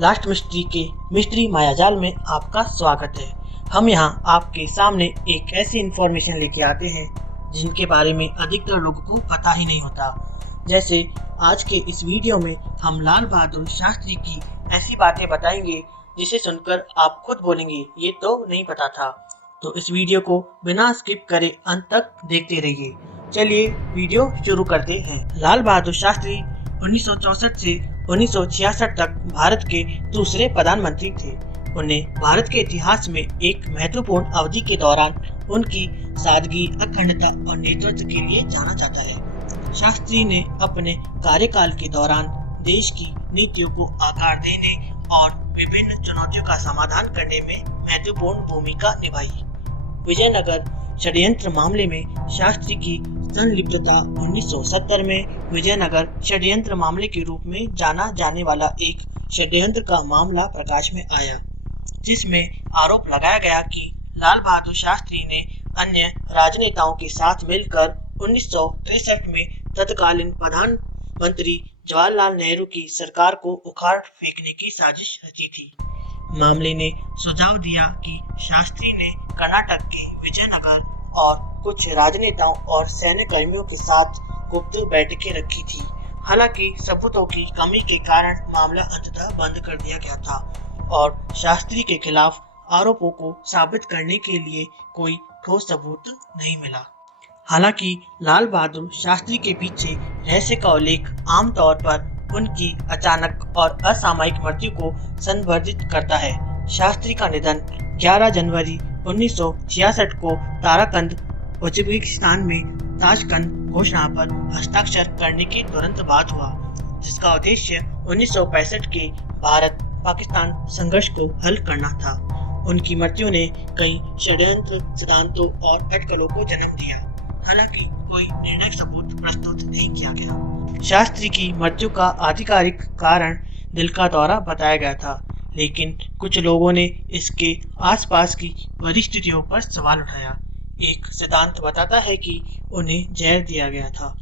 Last mystery के mystery मायाजाल में आपका स्वागत है। हम यहाँ आपके सामने एक ऐसी इन्फॉर्मेशन लेके आते हैं जिनके बारे में अधिकतर लोगों को पता ही नहीं होता। जैसे आज के इस वीडियो में हम लाल बहादुर शास्त्री की ऐसी बातें बताएंगे जिसे सुनकर आप खुद बोलेंगे ये तो नहीं पता था। तो इस वीडियो को बिना स्किप करे अंत तक देखते रहिए। चलिए वीडियो शुरू करते हैं। लाल बहादुर शास्त्री 1964 से 1966 तक भारत के दूसरे प्रधानमंत्री थे। उन्हें भारत के इतिहास में एक महत्वपूर्ण अवधि के दौरान उनकी सादगी, अखंडता और नेतृत्व के लिए जाना जाता है। शास्त्री ने अपने कार्यकाल के दौरान देश की नीतियों को आकार देने और विभिन्न चुनौतियों का समाधान करने में महत्वपूर्ण भूमिका निभाई। विजयनगर षड्यंत्र मामले में शास्त्री की संलिप्तता 1970 में विजयनगर षड्यंत्र मामले के रूप में जाना जाने वाला एक षड्यंत्र का मामला प्रकाश में आया, जिसमें आरोप लगाया गया कि लाल बहादुर शास्त्री ने अन्य राजनेताओं के साथ मिलकर 1963 में तत्कालीन प्रधानमंत्री जवाहरलाल नेहरू की सरकार को उखाड़ फेंकने की साजिश रची थी। मामले ने सुझाव दिया कि शास्त्री ने कर्नाटक के विजयनगर और कुछ राजनेताओं और सैन्य कर्मियों के साथ गुप्त बैठकें रखी थी। हालांकि सबूतों की कमी के कारण मामला अंततः बंद कर दिया गया था और शास्त्री के खिलाफ आरोपों को साबित करने के लिए कोई ठोस सबूत नहीं मिला। हालांकि लाल बहादुर शास्त्री के पीछे रहस्य का उल्लेख आमतौर पर उनकी अचानक और असामयिक मृत्यु को संदर्भित करता है। शास्त्री का निधन 11 जनवरी 1966 को ताराकंद, उज्बेकिस्तान में ताशकंद घोषणा पर हस्ताक्षर करने के तुरंत बाद हुआ, जिसका उद्देश्य 1965 के भारत पाकिस्तान संघर्ष को हल करना था। उनकी मृत्यु ने कई षड्यंत्र सिद्धांतों और अटकलों को जन्म दिया। हालांकि कोई निर्णायक सबूत प्रस्तुत नहीं किया गया। शास्त्री की मृत्यु का आधिकारिक कारण दिल का दौरा बताया गया था, लेकिन कुछ लोगों ने इसके आसपास की परिस्थितियों पर सवाल उठाया। एक सिद्धांत बताता है कि उन्हें जहर दिया गया था,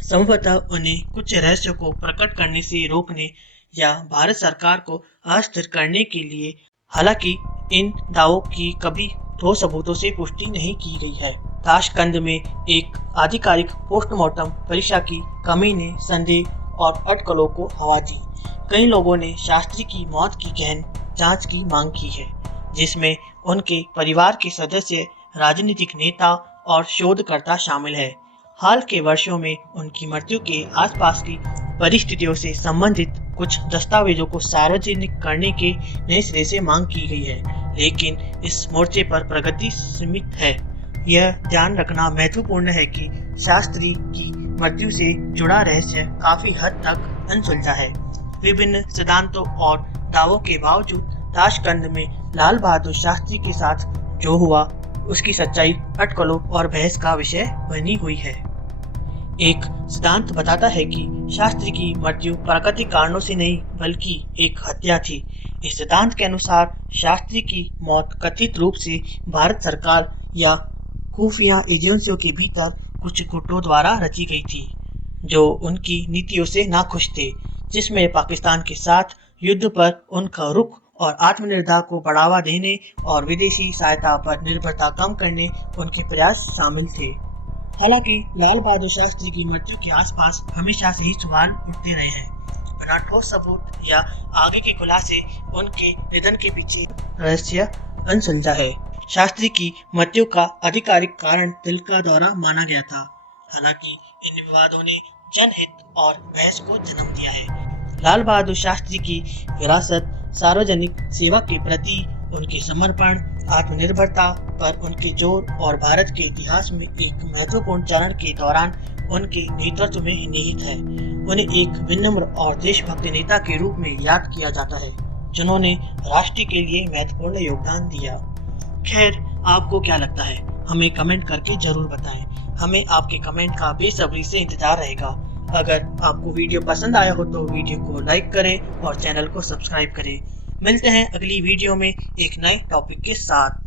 संभवतः उन्हें कुछ रहस्यों को प्रकट करने से रोकने या भारत सरकार को अस्थिर करने के लिए। हालांकि इन दावों की कभी ठोस सबूतों से पुष्टि नहीं की गई है। ताशकंद में एक आधिकारिक पोस्टमार्टम परीक्षा की कमी ने संदेह और अटकलों को हवा दी। कई लोगों ने शास्त्री की मौत की गहन जांच की मांग की है, जिसमें उनके परिवार के सदस्य, राजनीतिक नेता और शोधकर्ता शामिल है। हाल के वर्षों में उनकी मृत्यु के आसपास की परिस्थितियों से संबंधित कुछ दस्तावेजों को सार्वजनिक करने के नए सिरे से मांग की गई है, लेकिन इस मोर्चे पर प्रगति सीमित है। यह ध्यान रखना महत्वपूर्ण है कि शास्त्री की मृत्यु से जुड़ा रहस्य काफी हद तक अनसुलझा है। विभिन्न सिद्धांतों और दावों के बावजूद ताशकंद में लाल बहादुर शास्त्री के साथ जो हुआ उसकी सच्चाई अटकलों और बहस का विषय बनी हुई है। एक सिद्धांत बताता है कि शास्त्री की मृत्यु प्राकृतिक कारणों से नहीं बल्कि एक हत्या थी। इस सिद्धांत के अनुसार शास्त्री की मौत कथित रूप से भारत सरकार या खुफिया एजेंसियों के भीतर कुछ गुटों द्वारा रची गई थी, जो उनकी नीतियों से नाखुश थे, जिसमें पाकिस्तान के साथ युद्ध पर उनका रुख और आत्मनिर्भरता को बढ़ावा देने और विदेशी सहायता पर निर्भरता कम करने उनके प्रयास शामिल थे। हालांकि लाल बहादुर शास्त्री की मृत्यु के आसपास हमेशा से ही सवाल उठते रहे हैं। बिना ठोस सबूत या आगे के खुलासे उनके निधन के पीछे रहस्य अनसुलझा है। शास्त्री की मृत्यु का आधिकारिक कारण दिल का दौरा माना गया था। हालांकि इन विवादों ने जनहित और बहस को जन्म दिया है। लाल बहादुर शास्त्री की विरासत, सार्वजनिक सेवा के प्रति उनके समर्पण, आत्मनिर्भरता पर उनके जोर और भारत के इतिहास में एक महत्वपूर्ण चरण के दौरान उनके नेतृत्व में निहित है। उन्हें एक विनम्र और देशभक्त नेता के रूप में याद किया जाता है, जिन्होंने राष्ट्र के लिए महत्वपूर्ण योगदान दिया। खैर, आपको क्या लगता है? हमें कमेंट करके जरूर बताएं। हमें आपके कमेंट का बेसब्री से इंतजार रहेगा। अगर आपको वीडियो पसंद आया हो तो वीडियो को लाइक करें और चैनल को सब्सक्राइब करें। मिलते हैं अगली वीडियो में एक नए टॉपिक के साथ।